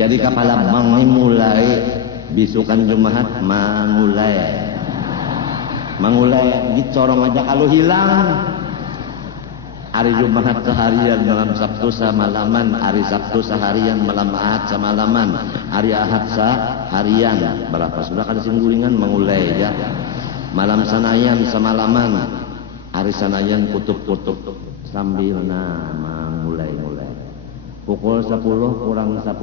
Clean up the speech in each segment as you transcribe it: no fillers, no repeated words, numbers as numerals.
Jadi kepala bang ini mulai bisukan Jumat mangulai dicorong aja kalau hilang. Hari Jumat seharian, malam Sabtu semalaman, hari Sabtu seharian, malam Ahad semalaman, hari Ahad seharian. Berapa sudah kada singguringan mangulai ya. Malam Sanayan semalaman, hari Sanayan kutub-kutub sambil mangulai. Pukul 10 kurang 10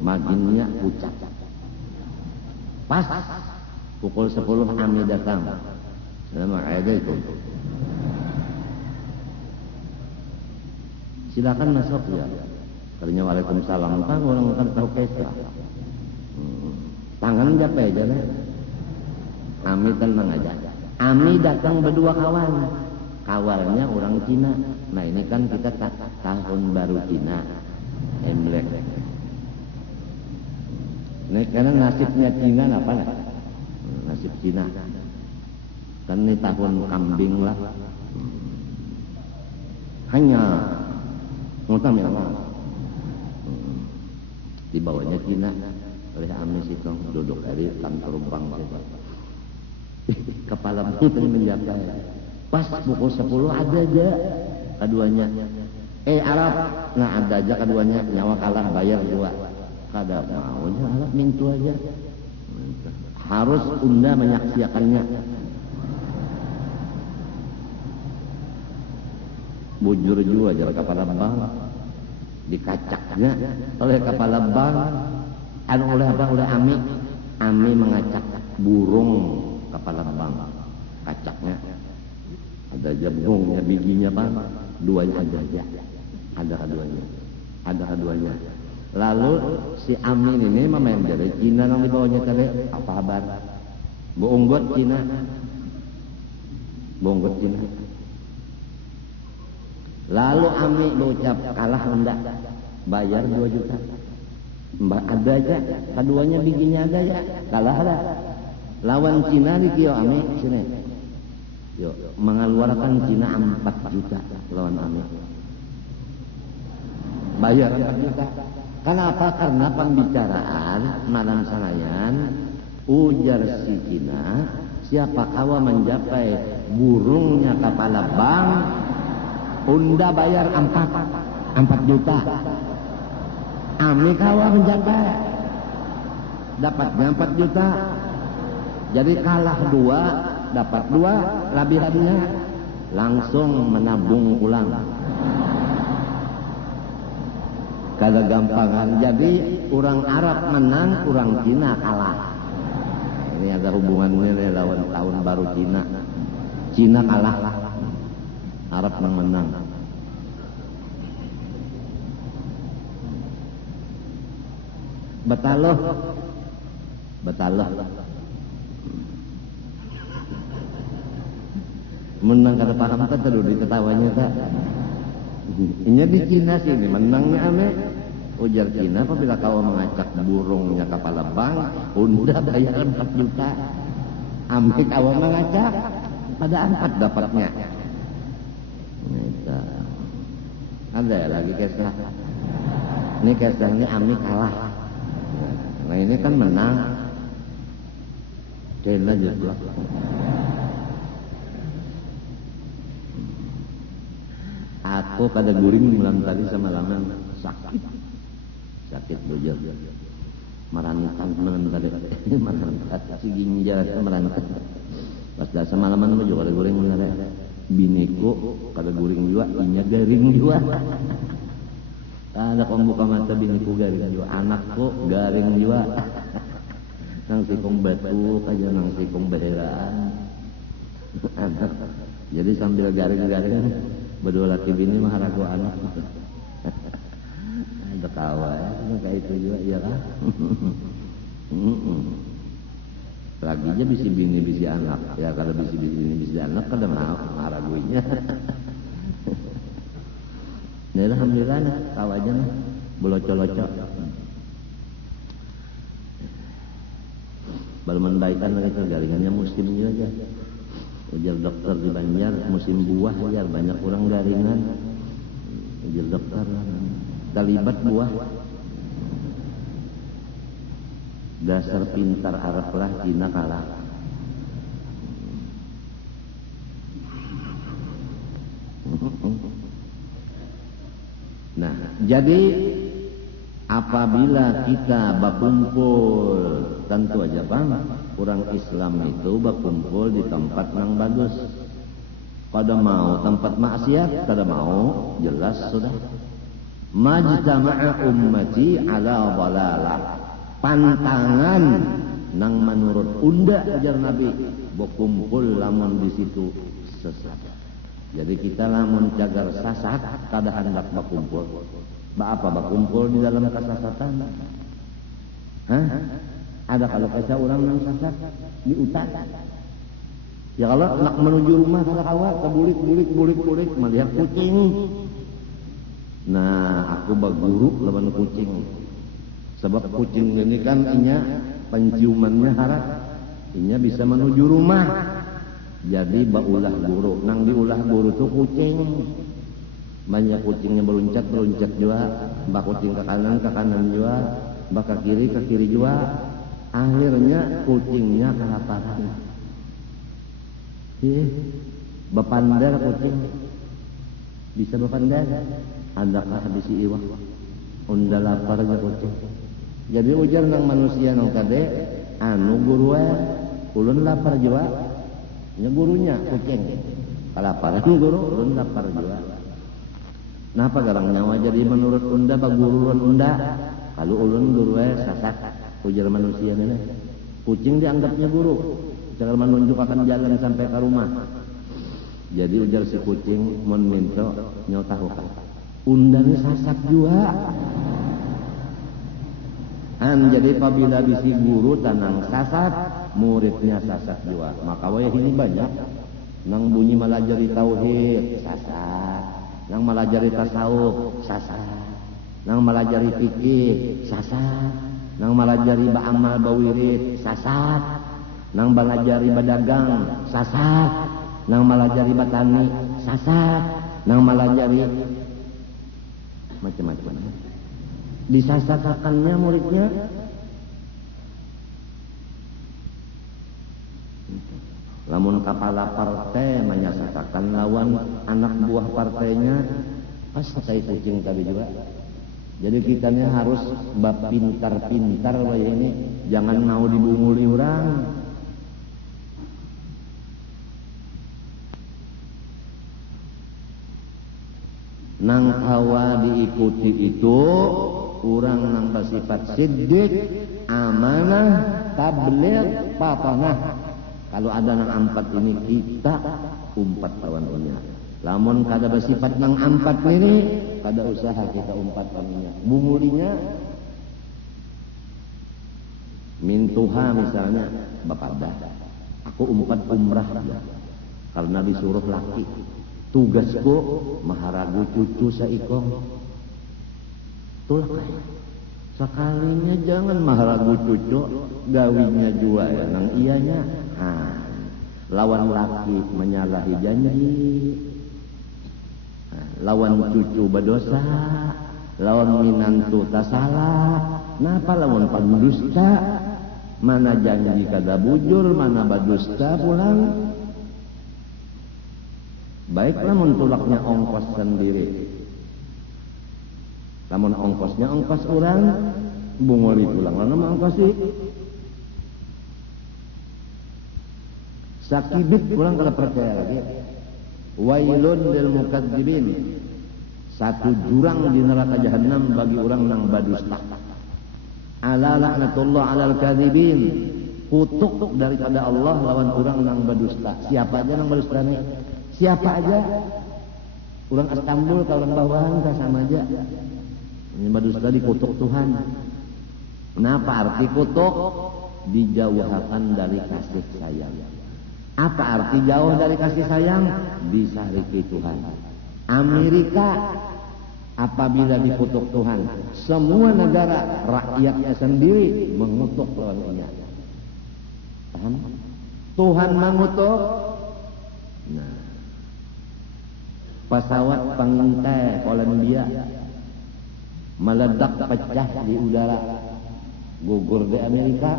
maginnya pucat. Pas pukul 10 kami datang. Assalamualaikum. Silakan masuk ya. Katanya waalaikumsalam. Kan orang kan tahu kisah. Tangan japa aja lah. Ami tenang aja. Ami datang berdua kawan. Kawannya orang Cina. Nah ini kan kita tahun baru Cina. Imlek. Ini karena nasibnya Cina apa lah? Nasib Cina. Kan ini tahun kambing lah. Hanya ngutang ya Allah. Di bawahnya Cina oleh Amis itu duduk dari kantor bank saja. Kepala itu menjaga. Pas pukul 10 ada aja keduanya. Arab, nah ada aja keduanya nyawa kalah bayar 2. Kada maunya Arab mintu aja. Harus unda menyaksikannya. Bujur juga aja kepala bank dikacaknya oleh kepala bank oleh Ami mengacak burung kepala bank kacaknya ada jabungnya bijinya bang duanya ada keduanya lalu si Amin ini memain dari Cina yang dibawanya tadi apa kabar Bonggot Cina lalu Ami berucap kalah hendak bayar 2 juta. Mbak ada aja, keduanya bijinya ada ya, kalah lah. Lawan Cina di kio Ami sini. Yuk, mengeluarkan Cina 4 juta lawan Ami. Bayar 4 juta. Kenapa? Karena pembicaraan malam Sanayan ujar si Cina, siapa kawa mencapai burungnya kepala bank unda bayar 4 juta. Ami kawa menjaga dapatnya 4 juta. Jadi kalah 2, dapat 2, labihannya langsung menabung ulang. Kada gampangan. Jadi orang Arab menang, orang Cina kalah. Ini ada hubungannya lawan tahun baru Cina. Cina kalah. Arab yang menang. Betaloh. Menang kada paham tak terus ditetawanya tak. Ini di Cina sini menangnya ame. Ujar Cina apabila kau mengacak burungnya kepala bank, unda bayar 4 juta. Ame kau mengacak pada 4 dapatnya. Ada lagi kisah. Ini kisah ini Ami kalah. Nah ini kan menang. Kena juga. Aku kada guring malam tadi sama laman sakit bujur. Merantak malam tadi. Merantak si ginjal merantak. Pas dah semalaman juga kada guring benar. Biniku kada guring juga, inya garing juga. Ada kong buka mata biniku garing juga, anakku garing juga. Nang sikong batu aja nang sikong baheraan. Jadi sambil garing-garing berdua laki bini mah ragu anak. Ada kawan kayak itu juga ya kan. Laginya bisi bini bisi anak ya kalau bisi bini bisi anak kada marah guinya. Nah alhamdulillah kawaja mah bolocok-locok. Balman baikan lagi garingannya musim juga. Ujar dokter di Banjar musim buah ya banyak orang garingan. Ujar dokter terlibat buah. Dasar pintar Arab lah, Cina kalah. Nah, jadi apabila kita berkumpul, tentu aja bang, orang Islam itu berkumpul di tempat yang bagus. Kada mau tempat maksiat, kada mau, jelas sudah. Majtama'a ummati ala dhalalah. Pantangan nang menurut unda ajar Nabi berkumpul lamun di situ sesat. Jadi kita lamun cagar sasat kada hendak berkumpul. Apa berkumpul di dalam kesasatan? Hah? Ada kalau kaca orang yang sasat di utak. Ya kalau nak menuju rumah kada kawat, bulik melihat kucing. Nah, aku baguru lawan kucing. Sebab kucing ini kan inya penciumannya harap, inya bisa menuju rumah. Jadi baulah guru, nang diulah guru tuh kucing. Banyak kucingnya beruncat juga, mbak kucing ke kanan juga, mbak ke kiri juga. Akhirnya kucingnya kelaparan. Bepandar kucing, bisa bepandar. Adakah habis iwak? Unda lapar aja kucing. Jadi ujar nang manusia nang kade, anu guru ulun lapar juga. Nya gurunya kucing. Kelaparan guru, ulun lapar juga. Napa garang nyawa jadi menurut unda baguru unda? Kalau ulun guru sasak, ujar manusia ini. Kucing dianggapnya guru. Jangan menunjuk akan jalan sampai ke rumah. Jadi ujar si kucing mon minto nyau tahu kan. Unda ni sasak juga. Jadi apabila bisi guru tanang sasat, muridnya sasat juga. Maka wayah ini banyak. Nang bunyi malajari tauhid, sasat. Nang malajari tasawuf, sasat. Nang malajari fikih, sasat. Nang malajari ba'amal bawirid, sasat. Nang malajari badagang, sasat. Nang malajari batani, sasat. Nang malajari macam-macam. Disasatakannya muridnya. Lamun kepala partai menyasatakan lawan anak buah partainya, pasti kucing tadi juga. Jadi kitanya harus bab pintar-pintar ini, jangan mau dibunguli orang. Nang hawa diikuti itu orang nang bersifat siddiq, amanah, tabligh, papanah. Kalau ada nang empat ini kita umpat lawannya. Lamun kada bersifat nang empat ini, kada usaha kita umpat lawannya. Bungulinya mintuha misalnya bapak dah. Aku umpat umrah ya. Karena disuruh laki. Tugasku maharagu cucu saikong. Tulak kaya. Sekalinya jangan maharagu cucu, gawinya juga ya nang ianya. Lawan laki menyalahi janji. Lawan cucu berdosa. Lawan minantu tak salah. Napa lawan pendusta? Mana janji kada bujur, mana berdusta pulang. Baiklah mentulaknya ongkos sendiri. Namun ongkosnya ongkos orang, bungoli tulang nama ongkos sih. Sakibit pulang kalau percaya lagi. Wailun lil mukadzibin. Satu jurang di neraka jahanam bagi orang nang badusta. Ala laknatullah alal kadzibin. Kutuk daripada Allah lawan orang nang badusta. Siapa aja nang badusta nih? Siapa aja? Orang Istanbul kalau orang bawahan sama aja. Ini badusta dikutuk Tuhan. Kenapa arti kutuk? Dijauhkan dari kasih sayang. Apa arti jauh dari kasih sayang? Disariki Tuhan. Amerika apabila dikutuk Tuhan, semua negara rakyatnya sendiri mengutuk lawannya. Paham? Tuhan mengutuk. Nah, pesawat pengintai Polandia meledak pecah di udara. gugur di Amerika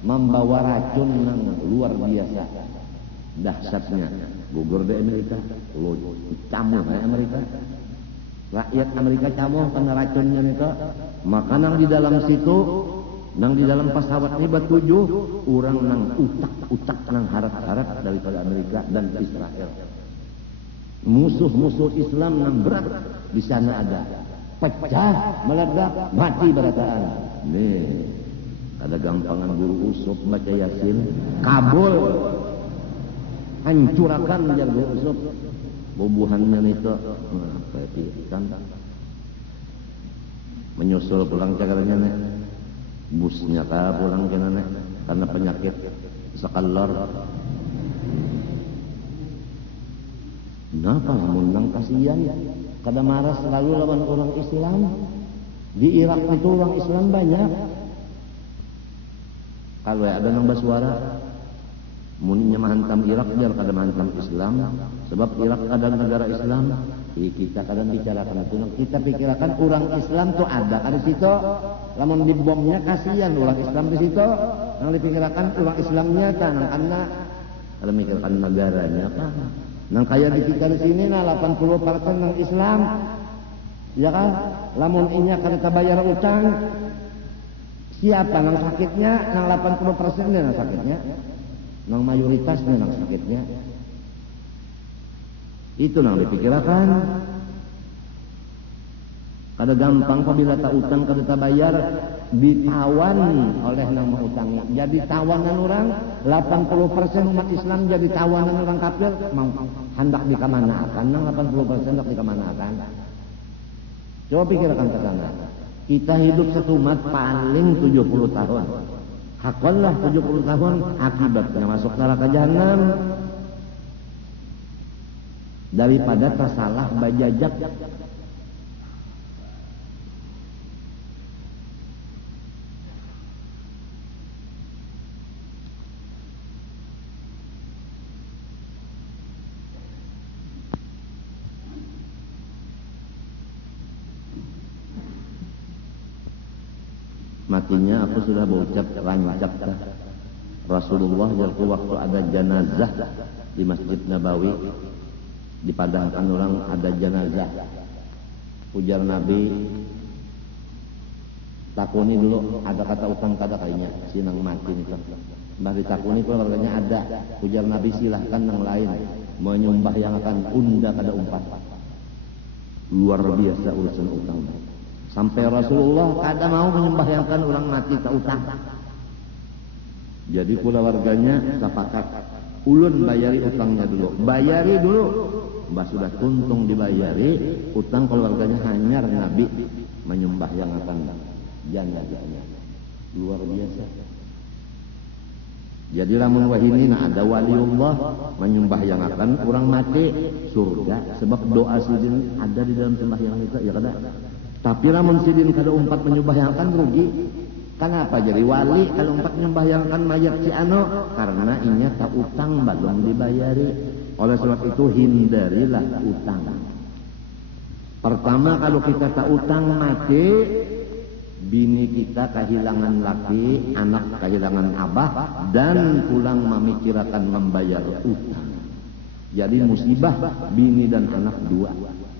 membawa racun yang luar biasa dahsyatnya. Gugur di Amerika, lo camuh di Amerika, rakyat Amerika camuh karena racunnya itu. Maka nang di dalam situ, nang di dalam pesawat ini bertujuh orang nang utak nang harap-harap daripada Amerika dan Israel. Musuh-musuh Islam nang berat di sana ada, pecah, meledak, mati berataan. Nih, ada gampangan guru Usop baca Yasin, kabul, hancurakan jar guru Usop, bubuhannya itu, kan, menyusul pulang cakarnya nih, busnya pulang ke nih, karena penyakit sekalor. Kenapa lamun kasihan? Kada marah selalu lawan orang Islam. Di Irak itu orang Islam banyak. Kalau ada nang bersuara, muninya menghantam Irak biar kada menghantam Islam. Sebab Irak ada negara Islam. Kita kadang bicarakan itu. Kita pikirkan orang Islam tuh ada di situ. Lamun dibomnya kasihan orang Islam di situ. Yang dipikirkan orang Islamnya tanang anak. Kalau mikirkan negaranya kan. Nang kaya di kita di sini nah 80% nang Islam, ya kan? Lamun inya kada bayar utang, siapa nang sakitnya? Nang 80% nang sakitnya, nang mayoritasnya nang sakitnya. Itu nang dipikirkan. Kada gampang apabila tak utang kada tak bayar ditawan oleh nang mengutangi. Jadi tawanan orang 80% umat Islam jadi tawanan orang kafir mau hendak dikamanakan nang 80% hendak dikamanakan. Coba pikirkan ke sana. Kita hidup satu umat paling 70 tahun. Hakallah 70 tahun akibatnya masuk neraka jahanam daripada tersalah bajajak. Matinya aku sudah berucap rancak Rasulullah jalku waktu ada jenazah di Masjid Nabawi dipadangkan orang ada jenazah. Ujar Nabi, takuni dulu ada kata utang kada kayaknya sinang mati nih kan. Mbah ditakuni keluarganya ada. Ujar Nabi silahkan yang lain menyumbah yang akan unda kada umpat. Luar biasa urusan utang. Sampai Rasulullah kada mau menyembahyangkan orang mati tak utang. Jadi keluarganya sepakat ulun bayari utangnya dulu. Bayari dulu. Mbah sudah tuntung dibayari, utang keluarganya hanyar Nabi menyembahyangkan janazahnya. Luar biasa. Jadi lamun wahini ada waliullah menyembahyangkan orang mati surga sebab doa sidin ada di dalam sembahyang itu ya kada. Tapi lamun sidin kada umpat menyembahyangkan rugi. Kenapa jadi wali kalau umpat menyembahyangkan mayat si ano? Karena inya tak utang belum dibayari. Oleh sebab itu hindarilah utang. Pertama kalau kita tak utang mati, bini kita kehilangan laki, anak kehilangan abah, dan pulang memikirkan membayar utang. Jadi musibah bini dan anak dua.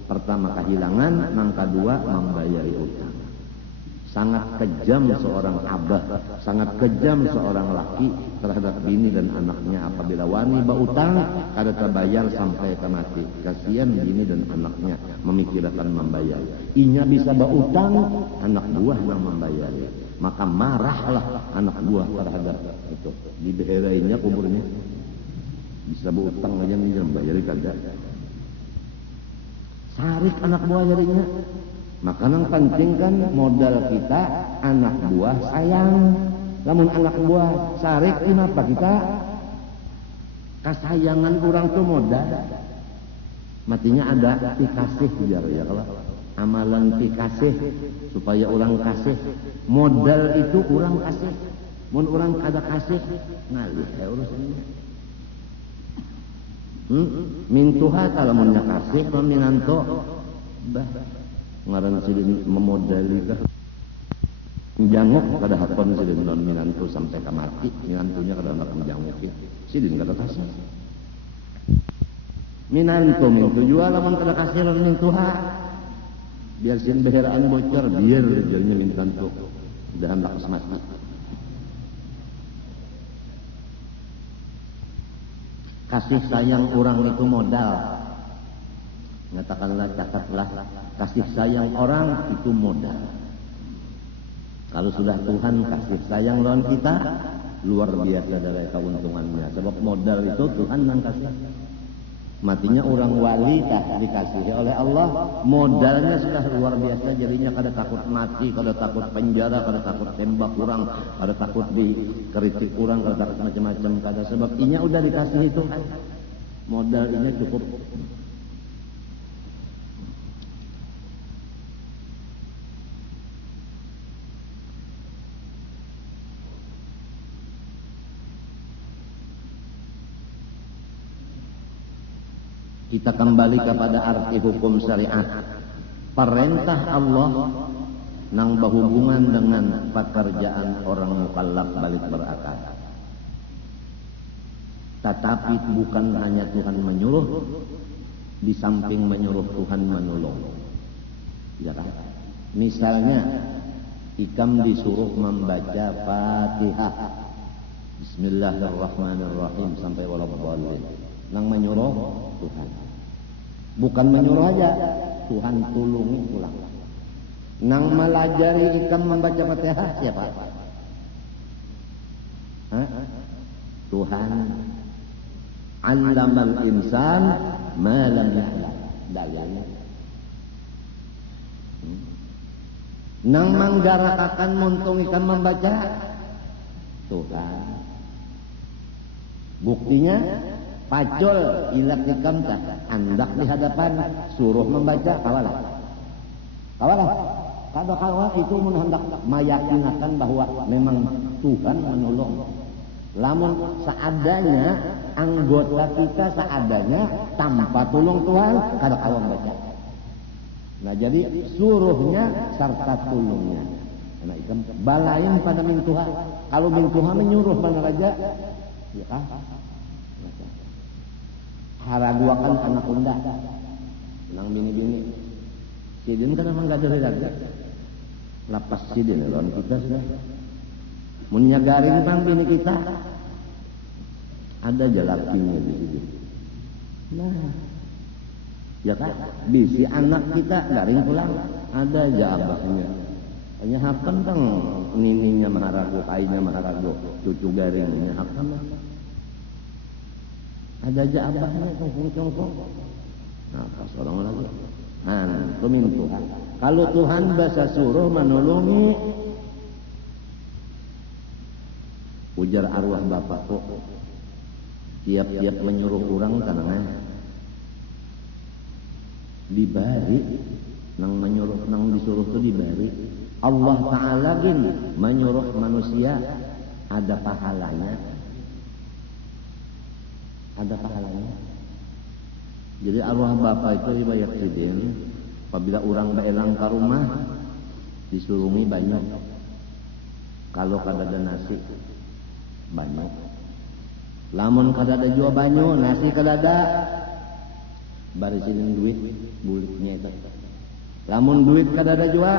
Pertama kehilangan, yang kedua membayari utang. Sangat kejam seorang abah, sangat kejam seorang laki terhadap bini dan anaknya apabila wani berutang kada terbayar sampai ke mati. Kasihan bini dan anaknya memikirkan membayar. Inya bisa berutang, anak buah yang membayar. Maka marahlah anak buah terhadap itu. Dibeherainya kuburnya. Bisa berutang aja nih membayar kada. Sarik anak buah jadinya. Maka yang penting kan modal kita anak buah sayang. Namun anak buah sarik kenapa kita kesayangan orang tuh modal. Matinya ada dikasih biar ya kalau amalan dikasih supaya orang kasih. Modal itu orang kasih. Mun orang kada kasih ngalih ya urusannya. Mintuha kalau mau kasih meminanto bah ngaran sidin memodali kah janguk kada hakon sidin non minantu sampai ka mati, minantunya kada hendak menjanguk sidin kada kasih. Minantu mintu jua lamun kada kasih lamun mintuha. Biar sin beheraan bocor biar jadinya mintantu dah hendak mati. Kasih sayang orang itu modal. Katakanlah, catatlah, kasih sayang orang itu modal. Kalau sudah Tuhan kasih sayang lawan kita, luar biasa dari keuntungannya. Sebab modal itu Tuhan yang kasih. Matinya orang wali tak dikasihi oleh Allah, modalnya sudah luar biasa. Jadinya kada takut mati, kada takut penjara, kada takut tembak orang, kada takut dikritik orang, kada takut macam-macam. Kada sebab inya udah dikasih itu, modal ini cukup. Kita kembali kepada arti hukum syariat. Perintah Allah nang berhubungan dengan pekerjaan orang mukallaf balik berakal. Tetapi bukan hanya Tuhan menyuruh, di samping menyuruh Tuhan menolong. Ya kan? Misalnya, ikam disuruh membaca Fatihah. Bismillahirrahmanirrahim sampai waladhdallin. Nang menyuruh Tuhan. Bukan menyuruh aja, Tuhan tulungi pulang. Nang melajari ikam membaca Fatihah siapa? Tuhan. Allamal insan ma lam ya'lam. Dalilnya. Nang manggarakakan muntung ikam membaca Tuhan. Buktinya pacul ilat ikam tak andak di hadapan suruh membaca kawalah kada kawal itu mun hendak meyakinakan bahwa memang Tuhan menolong. Lamun seadanya anggota kita seadanya tanpa tolong Tuhan kada kawal membaca. Nah jadi suruhnya serta tolongnya. Nah ikam balain pada min Tuhan. Kalau min Tuhan menyuruh benar aja ya haraguakan anak unda nang bini-bini sidin kan memang gak ada lapas sidin lawan kita sudah mun nyagarin bang bini kita ada jalakinya di sidin. Nah ya kan bisi anak kita garing pulang ada aja abahnya hanya hakan kan nininya maharagu kainya maharagu cucu garingnya hakan ada aja abahnya congkong. Nah, pas orang lagi. Nah, tumin Tuhan. Kalau Tuhan bahasa suruh menolongi, ujar arwah bapakku, tiap-tiap menyuruh orang tanah dibari, nang menyuruh, nang disuruh tu dibari. Allah Taala gini menyuruh manusia ada pahalanya. Ada pahalanya. Jadi arwah bapak itu ibayak sidin. Apabila orang beelang ke rumah disurungi banyak. Kalau kada ada nasi banyak. Lamun kada ada jua banyak, nasi kada ada. Barisin duit buliknya itu. Lamun duit kada ada jua,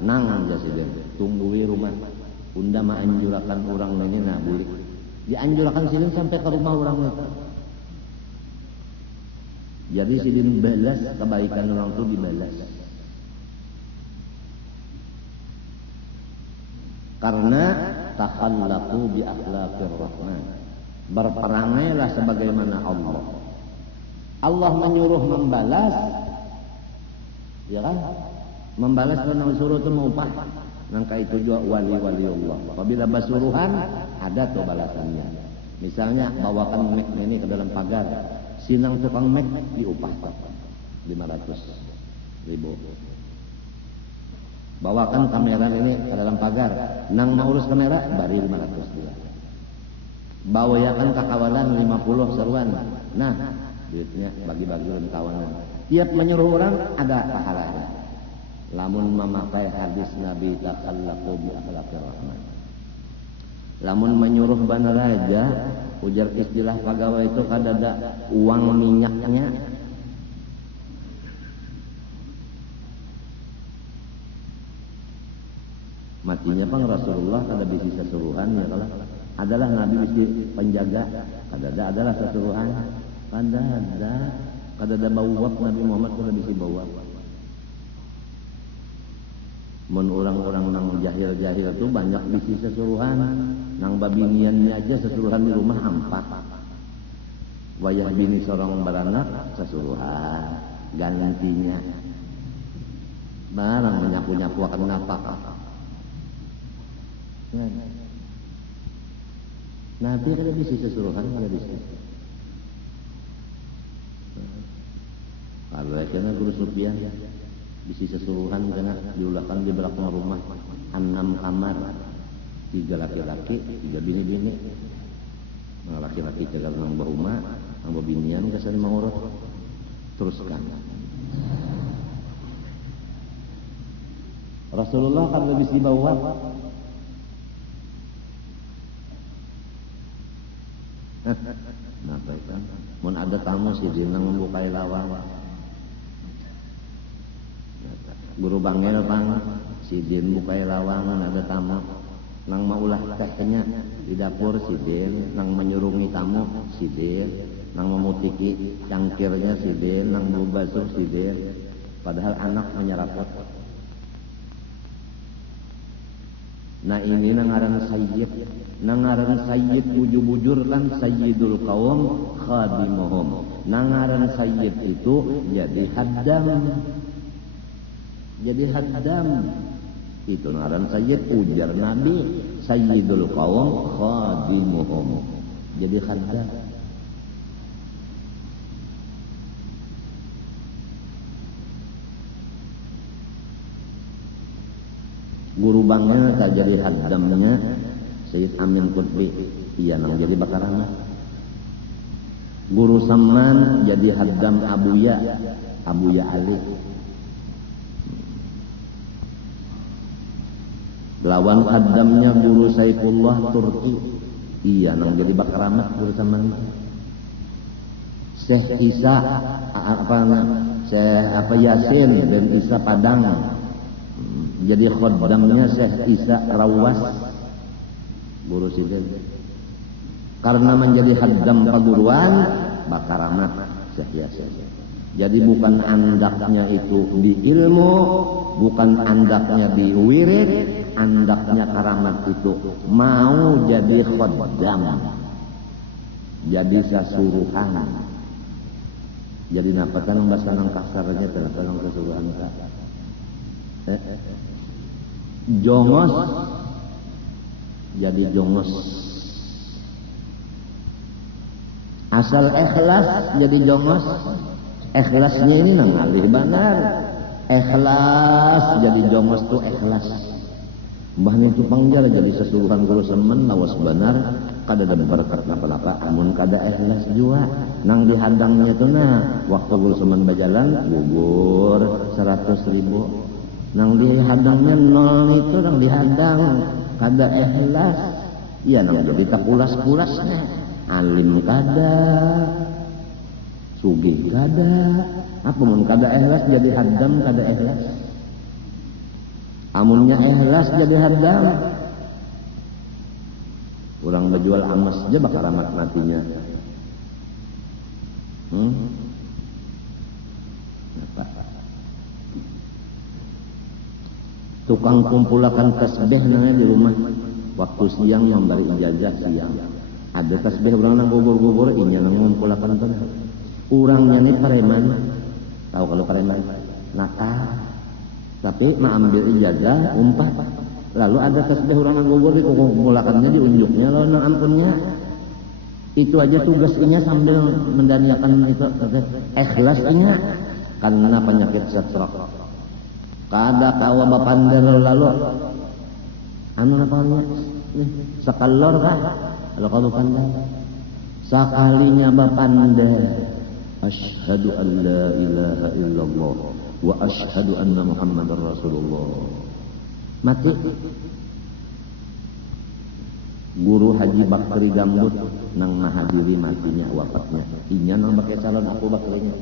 nang aja sidin. Tunggui rumah. Unda anjurakan orang lainnya nah bulik. Dianjurkan sidin sampai ke rumah orang itu. Jadi sidin balas kebaikan orang itu dibalas. Karena takhallaqu bi akhlaqir rahman. Berperangailah sebagaimana Allah. Allah menyuruh membalas, ya kan? Membalas karena suruh itu mengupah. Nangka itu juga wali-wali Allah. Apabila basuruhan ada tuh balasannya. Misalnya bawakan mek ini ke dalam pagar, sinang tukang mek diupah 500.000. Bawakan kamera ini ke dalam pagar, nang mau urus kamera bari 500 dia. Bawakan kakawalan 50 seruan. Nah, duitnya bagi-bagi dengan kawanan. Tiap menyuruh orang ada pahalanya. lamun memakai hadis Nabi takhallaku bi akhlaqir rahman. Lamun menyuruh bana raja ujar istilah pegawai itu kadada uang minyaknya. Matinya pang Rasulullah kada bisi sasuruhan ya kalau adalah Nabi bisi penjaga kadada adalah sasuruhan kadada bawab Nabi Muhammad kada bisi bawab. Mun orang-orang nang jahil-jahil itu banyak bisi sasuruhan, nang babiniannya aja sasuruhan di rumah ampat. Wayah bini sorong baranak sasuruhan, gantinya barang menyapu-nyapu akan napak. Nabi kada bisi sasuruhan, kada bisi. Kalau kena Guru Sufyan bisi sesuruhan kena diulahkan di belakang rumah 6 kamar 3 laki-laki 3 bini-bini laki-laki jaga nang rumah nang binian kesan mau urut teruskan. Rasulullah kan lebih di bawah nah baik kan mun ada tamu sih dia nang membukai lawang Guru Bangel pang sidin bukai lawangan ada tamu nang maulah tehnya di dapur sidin nang menyurungi tamu sidin nang memutiki cangkirnya sidin nang membasuh sidin padahal anak menyerapot. Nah ini nangaran sayyid bujur-bujur kan sayyidul qaum khadimuhum. Nangaran sayyid itu jadi haddam itu ngaran sayyid ujar Nabi sayyidul qaum khadimuhum jadi khaddam. Guru Bangnya tak jadi haddamnya Sayyid Amin Qutbi iya nang jadi bakaran. Guru Saman jadi haddam Abuya Ali. Lawan haddamnya Guru Saifullah Turki iya nang jadi bakaramat Guru Saman. Syekh Isa Syekh Yasin dan Isa Padang jadi khaddamnya Syekh Isa Rawas Guru Sidin. Karena menjadi haddam perguruan bakaramat Syekh Yasin. Jadi bukan andaknya itu di ilmu, bukan andaknya di wirid, andaknya karamat itu mau jadi khaddam, jadi sasuruhan. Jadi napatan bahasa nang kasarnya telah sasuruhan jongos jadi jongos. Asal ikhlas jadi jongos. Ikhlasnya ini nang alih benar. Ikhlas jadi jongos tuh ikhlas. Mbah itu panggil jadi sasuruhan Guru Semen lawas benar kada ada berkat napa-napa amun kada ikhlas jua nang dihadangnya tuh nah waktu Guru Semen berjalan gugur 100.000 nang dihadangnya 0 itu nang dihadang kada ikhlas iya nang jadi tak pulas-pulasnya alim kada sugih kada apa mun kada ikhlas jadi haddam kada ikhlas. Amunnya ikhlas jadi haddam orang berjual amas aja bakal ramat matinya. Apa? Tukang kumpulakan tasbih nanya di rumah waktu siang memberi ijazah siang ada tasbih orang nang gugur-gugur ini nang ngumpulakan tuh orangnya nih preman tahu kalau preman nakal tapi mengambil ijazah umpat lalu ada tasbih orang nang gugur dikumpulakannya diunjuknya lalu nang ampunnya itu aja tugasnya sambil mendaniakan itu ikhlasnya karena penyakit stroke. Kada kawa bapanda lalu anu namanya sakalor kah kalau kamu pandai sekalinya bapanda asyhadu an la ilaha illallah wa asyhadu anna Muhammadar Rasulullah. Mati. Guru Haji Bakri Gambut nang mahadiri matinya wafatnya. Inya nang pakai calon aku Bakrinya.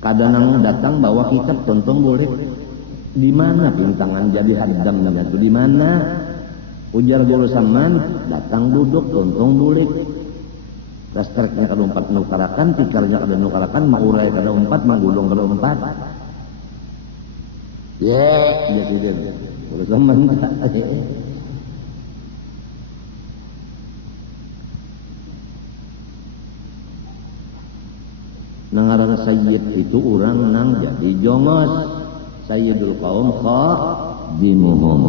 Kadang datang bawa kitab tontong boleh. Di mana pintangan jadi hadamnya tuh di mana? Ujar guru Saman, datang duduk tontong boleh. Rastreknya kada umpat nukarakan, tikarnya kada nukarakan, maurai kada umpat, magulung kada umpat. Jadi dia guru Saman. Nangaran sayyid itu orang nang jadi jongos. Sayyidul qaum khadimuhum.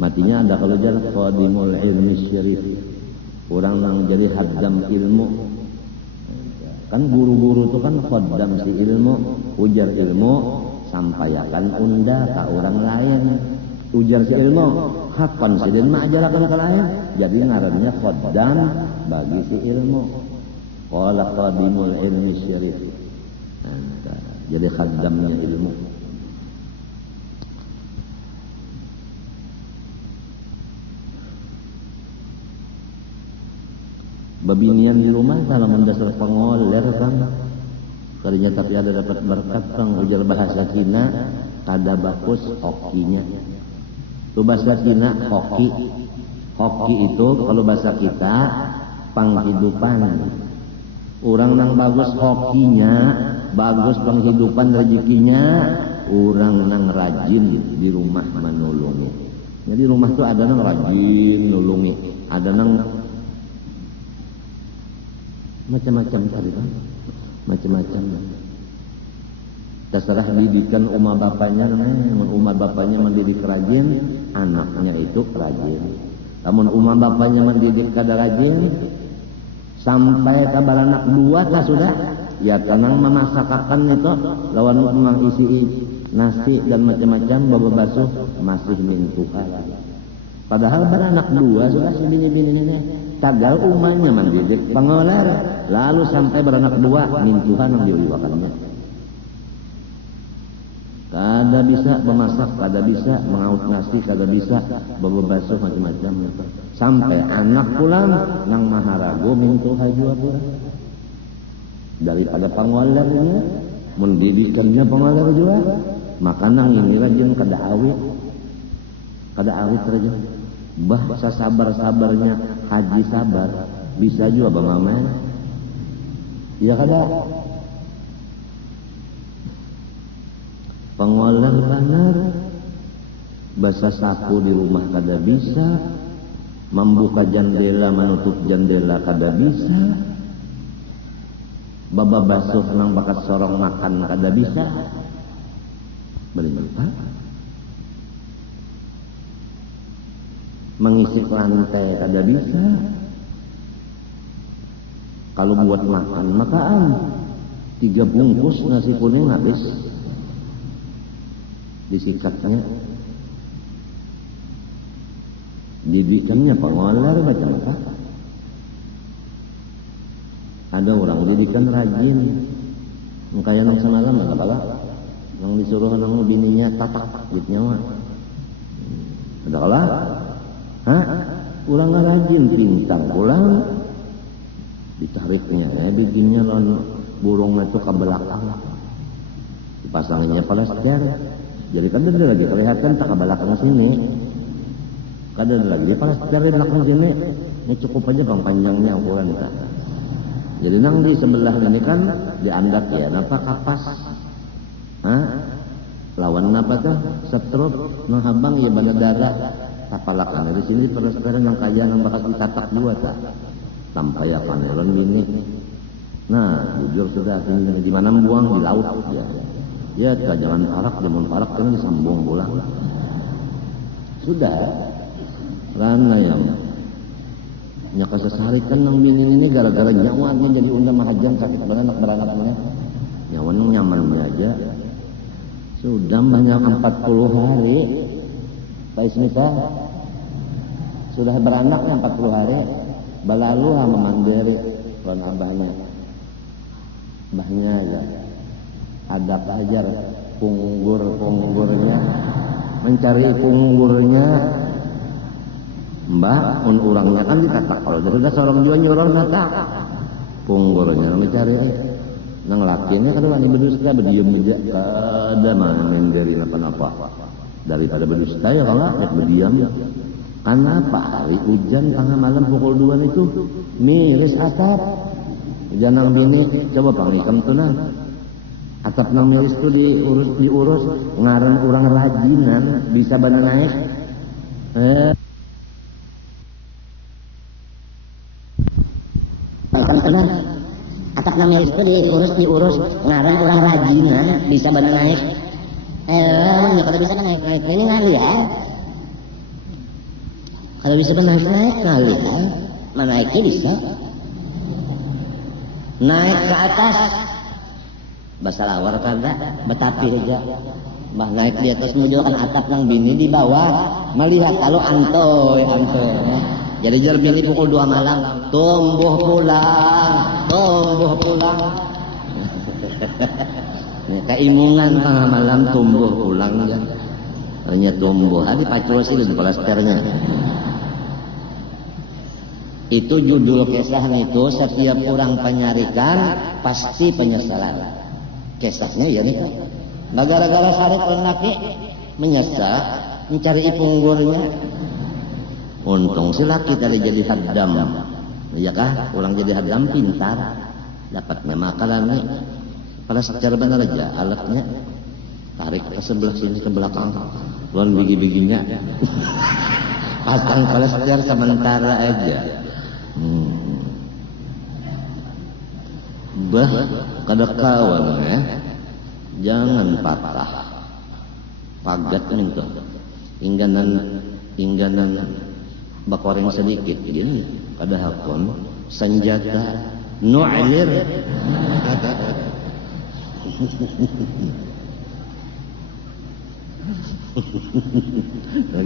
Matinya ada kalau jar khadimul ilmi syarif. Orang nang jadi haddam ilmu. Kan guru-guru itu kan khaddam si ilmu, ujar ilmu sampaikan unda ke orang lain. Ujar si ilmu, kapan si ilmu ajarakan ke lain. Jadi ngarannya khaddam bagi si ilmu. Qala khadimul ilmi syarif. Jadi khaddamnya ilmu. Babinian di rumah kalau mendasar pengoler kan. Karinya tapi ada dapat berkat kang ujar bahasa Cina kada bagus hokinya. Itu bahasa Cina hoki. Hoki itu kalau bahasa kita penghidupan. Orang nang bagus hokinya, bagus penghidupan rezekinya, orang nang rajin di rumah menolongi. Jadi rumah tuh ada nang rajin nolongi, ada nang macam-macam tadi kan, macam-macam. Terserah didikan umat bapaknya, umat bapaknya mendidik rajin, anaknya itu rajin. Namun umat bapaknya mendidik kada rajin, sampai kabar anak dua tak sudah ya tenang memasakkan itu lawan memang isi nasi dan macam-macam bawa basuh masih mintuha. Padahal beranak dua sudah si bini-bini ini tagal umahnya mendidik pengoler lalu sampai beranak dua mintuha yang diuliwakannya. Kada bisa memasak, kada bisa mengaut nasi, kada bisa bawa basuh macam-macam. Sampai anak pulang nang maharago mintuha jua pulang. Daripada pengolernya, mendidikannya pengoler jua, maka nang ini rajin kada awit rajin. Bahasa sabar-sabarnya Haji Sabar bisa juga bamamen. Ya kada. Pengoler benar, bahasa sapu di rumah kada bisa, membuka jendela menutup jendela kada bisa, baba basuh nang bakat sorong makan kada bisa, berlimpah. Mengisi lantai kada bisa. Kalau buat makan makan 3 bungkus nasi kuning habis. Disikatnya, didikannya pengoler macam apa? Ada orang didikan rajin, kayak nang semalam ada apa? Nang disuruh nang bininya tatak gitu nyawa. Ada kalah? Ulang rajin pintang ulang ditariknya, bikinnya lawan burungnya itu ke belakang, dipasanginnya plester. Jadi kan ada lagi kelihatan tak ke belakang sini, kan ada lagi plester di belakang sini. Ini cukup aja bang panjangnya ukuran kita. Jadi nang di sebelah ini kan diandak ya, napa kapas, lawan napa tuh setrup, nang habang ya bala darah. Tapalakan dari sini plesteran yang kaya nang bakal ditatak juga tak. Sampai ya paneron bini. Nah, jujur sudah di mana buang di laut ya. Ya, jangan parak, jangan parak kan disambung pulang. Sudah. Karena yang nyaka sesarikan nang bini ini gara-gara nyawa ini jadi undang mahajang sakit beranaknya. Nyawa nang nyamannya aja. Sudah banyak 40 hari. Pak Ismita sudah beranaknya 40 hari, balalu memandiri lawan abahnya. Abahnya ya ada ajar punggurnya mencari punggurnya. Mbak, urangnya kan dikata kalau sudah seorang jua nyuruh nata punggurnya mencari nang lakinya kan wani berdusta berdiam aja kada main dari apa-apa daripada berdusta ya kalau nggak berdiam. Karena apa hari hujan tengah malam pukul 2 itu miris atap hujan nang bini coba pangikam tuh nang atap nang miris itu diurus ngaran orang rajinan bisa benar naik atap nang miris itu diurus ngaran orang rajinan bisa benar naik kalau bisa naik ini ngali ya. Kalau bisa naik kali ya, menaiknya bisa. Naik ke atas, bahasa lawar kagak, betapi aja. Mbah naik di atas menunjukkan atap nang bini di bawah, melihat kalau antoy. Jadi jar bini pukul 2 malam, tumbuh pulang. Keimungan tengah malam tumbuh pulang ya. Hanya tumbuh, ada patrosin plasternya. Itu judul kisah itu setiap orang penyarikan pasti penyesalan. Kisahnya ya nih. Gara-gara sarik laki menyesal mencari punggurnya. Untung si laki tadi jadi haddam. Ya kah? Orang jadi haddam pintar. Dapatnya makanan nih. Pada secara benar aja alatnya tarik ke sebelah sini ke belakang. Luan bigi-biginya. Pasang plester sementara aja. Bah kada kawan ya, jangan patah pagat minta ingganan bakoreng sedikit gini kada hakon senjata nu'lir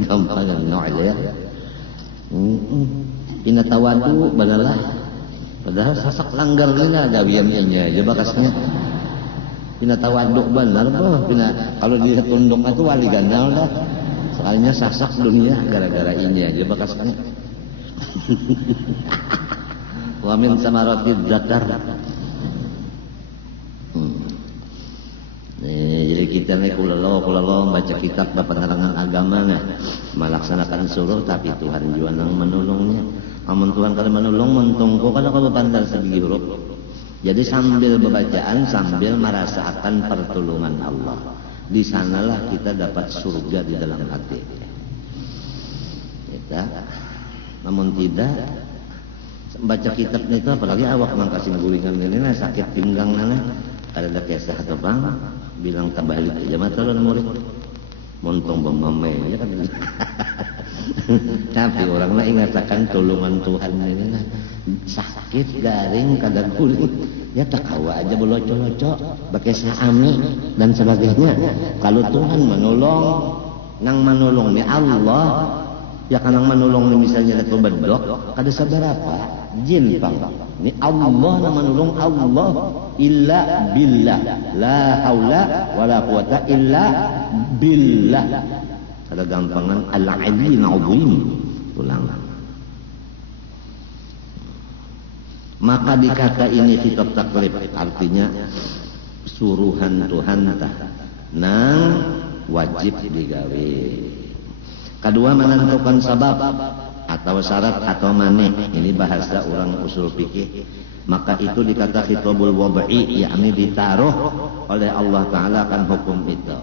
gampang nu'lir pinatawadu badalah padahal sasak langgar ini ada biamnya aja bakasnya pinatawadu benar boh kalau dia tunduk itu wali gandal dah soalnya sasak dunia gara-gara ini aja bakasnya wamin sama roti zakar jadi kita nih kulalo baca kitab penerangan agama nih melaksanakan suruh tapi Tuhan juga yang menolongnya. Amun Tuhan kalau menolong mentungku kalau pandang segi huruf. Jadi sambil bacaan sambil merasakan pertolongan Allah. Di sanalah kita dapat surga di dalam hati. Kita namun tidak baca kitab itu apalagi awak mangkasin gulingan ini sakit pinggang nana ada kisah atau bang bilang tabalik aja mata lo murid montong bamame ya kan tapi orang lain ngatakan tolongan Tuhan ini sakit garing kadang guling ya tak kawa aja belocok-locok pakai saami dan sebagainya kalau Tuhan menolong nang menolong ni Allah ya kan nang menolong ni misalnya itu bedok kada seberapa jin pang ni Allah nang menolong Allah illa billah la haula wala quwata illa billah ada gampangan al-'aliyyil 'azim tulang maka dikata ini kitab taklif artinya suruhan Tuhan tah nang wajib digawe kedua menentukan sabab atau syarat atau maneh ini bahasa orang usul fikih maka itu dikata khitabul wad'i yakni ditaruh oleh Allah Ta'ala kan hukum itu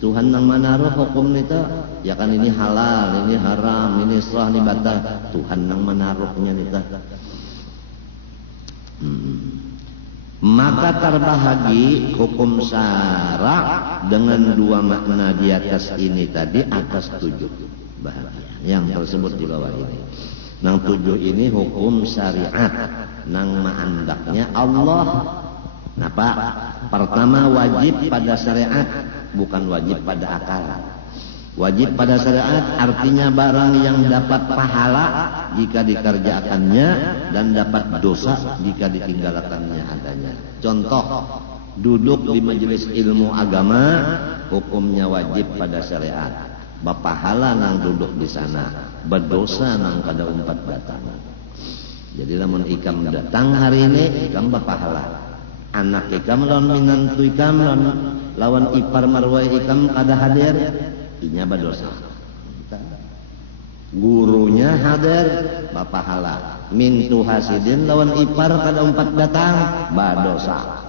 Tuhan yang menaruh hukum itu ya kan ini halal, ini haram, ini sah, ini batal Tuhan yang menaruhnya itu maka terbahagi hukum syara dengan dua makna di atas ini tadi atas 7 bahagia yang tersebut di bawah ini nang 7 ini hukum syariat nang maandaknya Allah napa pertama wajib pada syariat bukan wajib pada akal Wajib pada syariat artinya barang yang dapat pahala jika dikerjakannya dan dapat dosa jika ditinggalkannya adanya. Contoh, duduk di majelis ilmu agama hukumnya wajib pada syariat. Bapahala nang duduk di sana, berdosa nang kada umpat datang. Jadi lamun ikam datang hari ini, ikam bapahala. Anak ikam lawan minantu ikam lawan ipar marwai ikam kada hadir, inya berdosa. Gurunya hadir, bapahala. Mintu hasidin lawan ipar kada umpat datang, berdosa.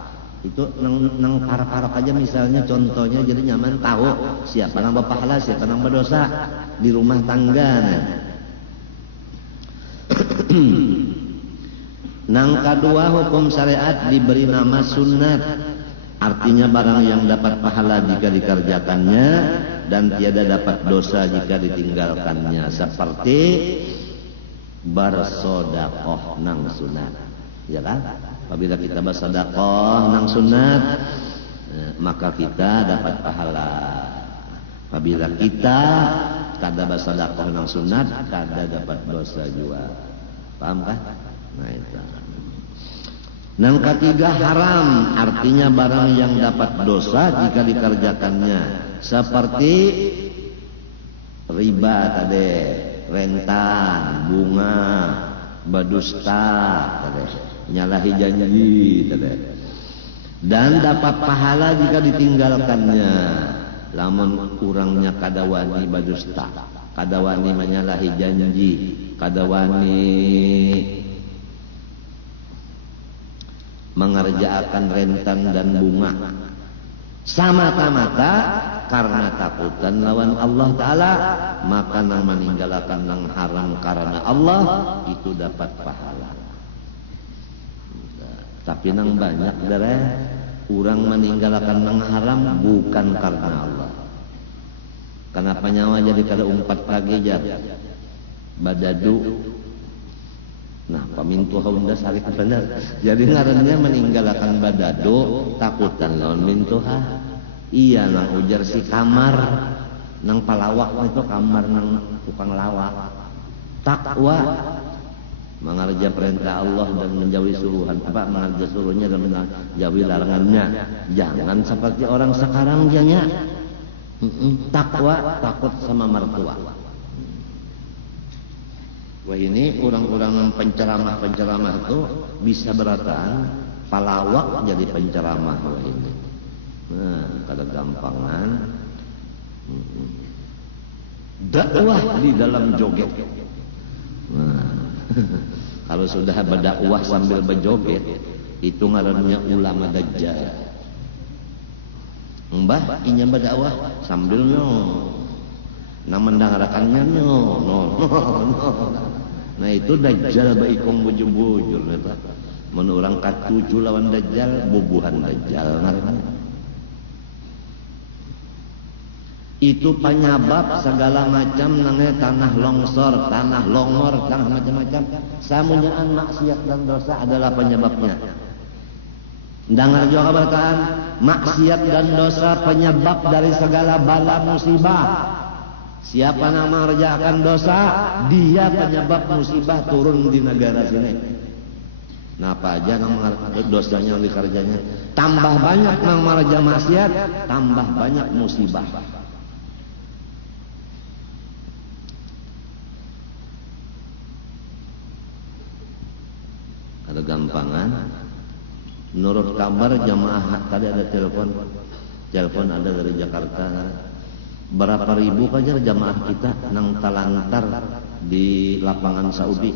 Itu nang parak-parak aja misalnya contohnya jadi nyaman tahu siapa nang bapahala, siapa nang berdosa di rumah tangga. Nang kedua hukum syariat diberi nama sunat, artinya barang yang dapat pahala jika dikerjakannya dan tiada dapat dosa jika ditinggalkannya, seperti bersedekah nang sunat, ya kan? Apabila kita bersedekah nang sunat, maka kita dapat pahala. Apabila kita kada bersedekah nang sunat, kada dapat dosa juga. Paham kan? Nah itu. Nang ketiga haram, artinya barang yang dapat dosa jika dikerjakannya, seperti riba tadi, rentan, bunga, berdusta tadi, nyalahi janji tadi. Dan dapat pahala jika ditinggalkannya. Lamun kurangnya kada wani berdusta, kada wani menyalahi janji, kada wani mengerjakan rentan dan bunga semata-mata karena takutan lawan Allah Ta'ala, maka nang meninggalkan nang haram karena Allah itu dapat pahala. Tapi nang banyak dari orang meninggalkan nang haram bukan karena Allah. Kenapa nyawa jadi kada umpat lagi jar badadu. Nah, pamintu haunda sarik benar. Jadi ngarannya meninggalkan badado takutan lawan mintuha. Iya nang ujar si kamar nang palawak itu kamar nang tukang lawak. Takwa mengerja perintah Allah dan menjauhi suruhan mengerja suruhnya dan menjauhi larangannya. Jangan seperti orang sekarang janya. Takwa takut sama mertua. Wah ini orang-orang penceramah-penceramah itu bisa berataan palawak jadi penceramah. Wah ini nah kada gampangan dakwah di dalam joget. Nah kalau sudah berdakwah sambil berjoget itu ngarannya ulama dajjal. Mbah inya berdakwah sambil nah mendengarkannya no. Nah itu dajjal baikong bujur-bujur neta. Mun urang katuju lawan dajjal bubuhan dajjal ngaranna. Itu penyebab segala macam nangnya tanah longsor, tanah longor, tanah macam-macam. Samunyaan maksiat dan dosa adalah penyebabnya. Dengar juga berkaan, maksiat dan dosa penyebab dari segala bala musibah. Siapa yang mengerjakan dosa, dia penyebab musibah turun di negara sini. Nah apa aja yang dosanya yang dikerjanya, tambah banyak yang mengerjakan maksiat, tambah banyak musibah. Ada gampangan. Menurut kabar jamaah tadi ada telepon ada dari Jakarta. Berapa ribu aja jamaah kita nang talantar di lapangan Saudi.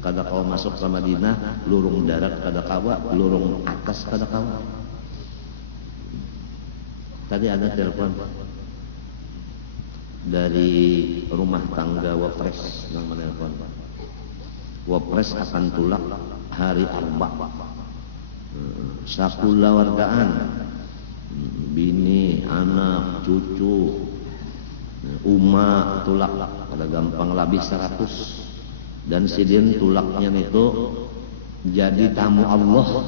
Kada kau masuk ke Madinah, lurung darat kada kawa, lurung atas kada kawa. Tadi ada telepon dari rumah tangga Wapres nang menelpon. Wapres akan tulak hari Arba. Sakula wargaan, bini, anak, cucu, Uma tulak pada gampang lebih 100 dan sidin tulaknya itu jadi tamu Allah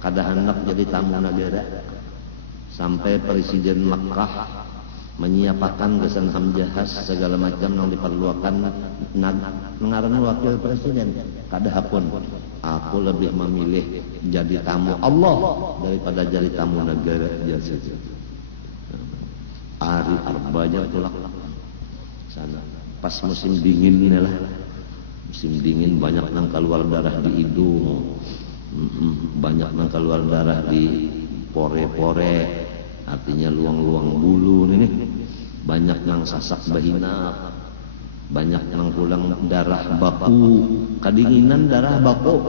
kada hendak jadi tamu negara sampai presiden Makkah menyiapakan kesan hamjahas segala macam yang diperlukan ngaran wakil presiden. Kadahapun aku lebih memilih jadi tamu Allah daripada jadi tamu negara jasa. Ari arbanya tulak sana. Pas musim dingin lah. Musim dingin banyak nang keluar darah di hidung. Banyak nang keluar darah di pore-pore. Artinya luang-luang bulu ini, banyak yang sasak bahina, banyak yang pulang darah baku, kedinginan darah baku.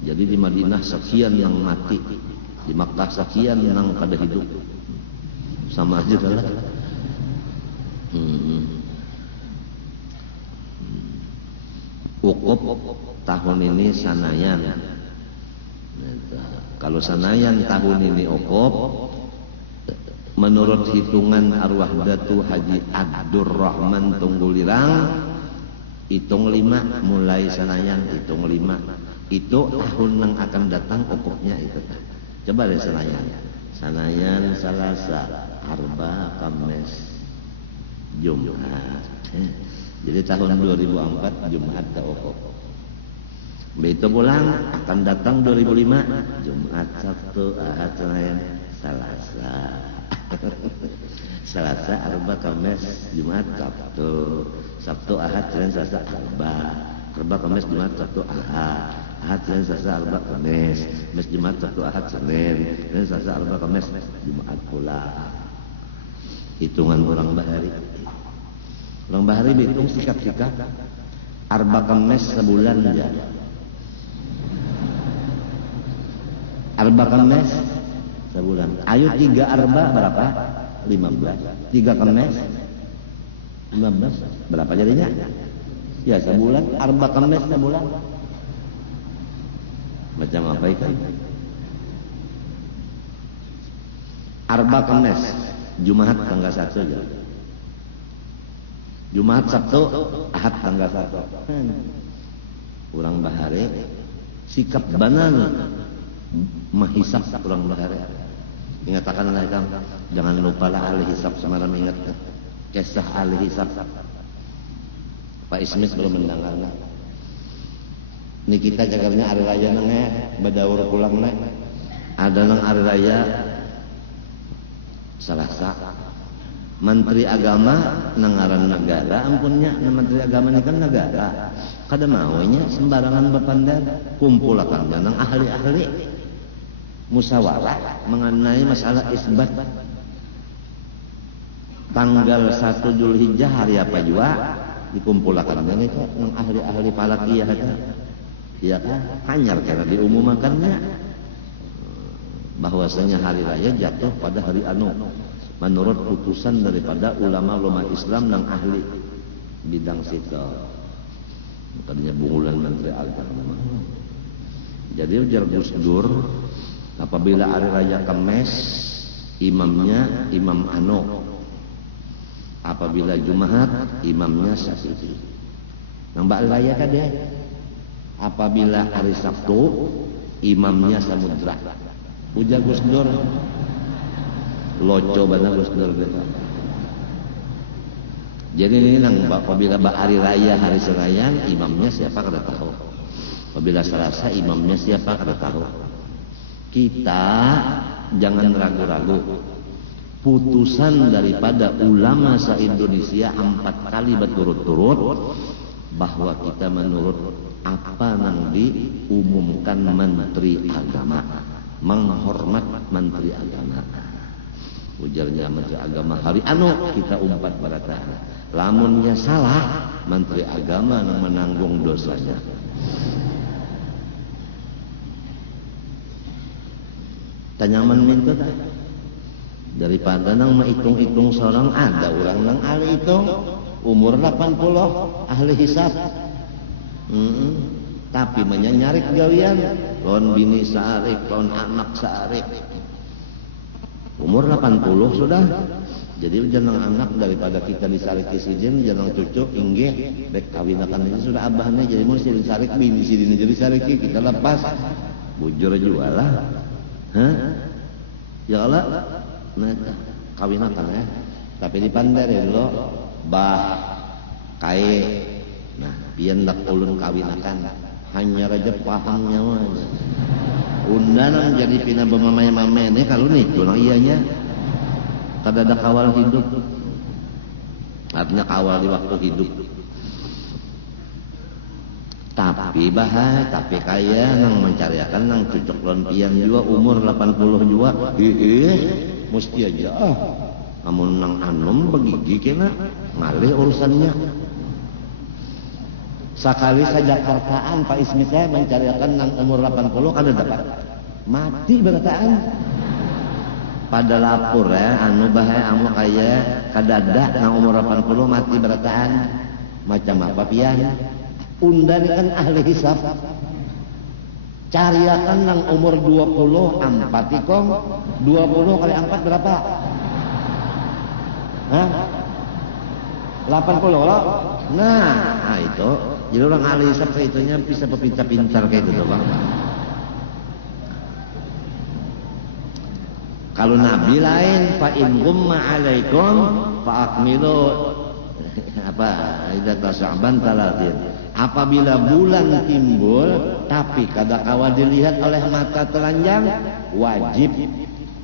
Jadi di Madinah sekian yang mati, di Makkah sekian yang kada hidup, sama aja lah. Ukop tahun ini Sanayan. Kalau Sanayan tahun ini ukop. Menurut hitungan arwah Datu Haji Abdurrahman Tunggulirang, hitung 5 mulai Sanayan, hitung 5 itu tahun yang akan datang ukupnya itu. Coba deh Sanayan Salasa, Arba, Kamis, Jumat. Jadi tahun 2004 Jumat ke ukop. Begitu pulang akan datang 2005 Jumat, Sabtu, Ahad, Senin, Selasa. Selasa, Arba, Kamis, Jumat, Sabtu. Sabtu, Ahad, Senin, Selasa, Arba, Kamis, Jumat, Sabtu, Ahad, Senin, Selasa, Arba, Kamis, Jumat, Sabtu, Ahad, Senin, Selasa, Arba, Kamis, Jumat pula. Hitungan orang bahari. Orang bahari hitung sikap-sikap. Arba, Kamis sebulan aja. Arba, Kamis sebulan. Ayo 3 arba berapa? 15. 3 Kamis 15. Berapa jadinya? Ya sebulan. Arba Kamis sebulan. Macam apa itu? Arba Kamis Jumat tanggal 1 aja. Jumat, Sabtu, Ahad tanggal 1. Urang bahare sikap banan mahisap urang bahare. Ingatakan lah Kang, jangan lupa lah ahli hisab semalam ingat kisah ahli hisab. Pak Ismis belum mendengarnya. Ini kita jagarnya hari raya nang badaur pulang nek. Ada nang hari raya Selasa. Menteri Agama nangaran negara ampunnya, Menteri Agama ini kan negara. Kada maunya sembarangan berpandang kumpul akan nang ahli-ahli. Musyawarah mengenai masalah isbat tanggal 1 Zulhijjah hari apa juga dikumpulkan dan itu yang ahli-ahli falakiyah ya kan hanyar karena diumumkannya bahwasanya hari raya jatuh pada hari anu menurut putusan daripada ulama-ulama Islam dan ahli bidang situ tadinya bungulan Menteri Agama. Jadi ujar Gus Dur apabila hari raya Kamis imamnya Imam Ano, apabila Jumat imamnya Syafi'i. Nang hari raya kan dia. Apabila hari Sabtu imamnya Samudra. Ujar Gus Dur. Loco banget Gus Dur. Jadi ini nang apabila hari raya hari Serayan imamnya siapa kada tahu. Apabila Selasa imamnya siapa kada tahu. Kita jangan ragu-ragu. Putusan daripada ulama se-Indonesia 4 kali berturut-turut bahwa kita menurut apa yang diumumkan Menteri Agama, menghormat Menteri Agama. Ujarnya Menteri Agama hari anu kita umpat barata. Lamunnya salah Menteri Agama yang menanggung dosanya. Tanyaman minta tak? Daripada nang menghitung-hitung seorang ada orang nang ahli hitung umur 80 ahli hisab. Tapi menyarik gawian lawan bini saarik, lawan anak saarik. Umur 80 sudah. Jadi jangan anak daripada kita disariki sidin, jangan cucu inggih rek kawinakan ini sudah abahnya jadi mau sidin sarik bini sidin jadi sariki kita lepas. Bujur juga lah. Hah? Ya Allah, nah kawinakan ya. tapi di pandare lo bah kae nah pian dak ulun kawinakan hanya raja pahamnya mah undangan jadi pina bemamaya-mamaya ini kalau nih tulang iyanya kada ada kawal hidup artinya kawal di waktu hidup tapi bahaya tapi kaya nang mencariakan nang cucuk lontian juga umur 80 juga mesti aja amun nang anom begigi kena ngalih urusannya sekali saja Jakartaan Pak Ismi saya mencariakan nang umur 80 kada dapat mati berataan pada lapor ya anu bahaya amu kaya kadada nang umur 80 mati berataan macam apa pian undan kan ahli hisab cariakan nang umur 20 4 ikong 20 kali 4 berapa? Hah? 80 loh. Nah itu jadi orang ahli hisab itunya bisa berpintar-pintar kayak gitu Bang. Kalau Nabi lain fa in gumma alaikum fa akmilu apa idza Sya'ban 30. Apabila bulan timbul tapi kada kawa dilihat oleh mata telanjang wajib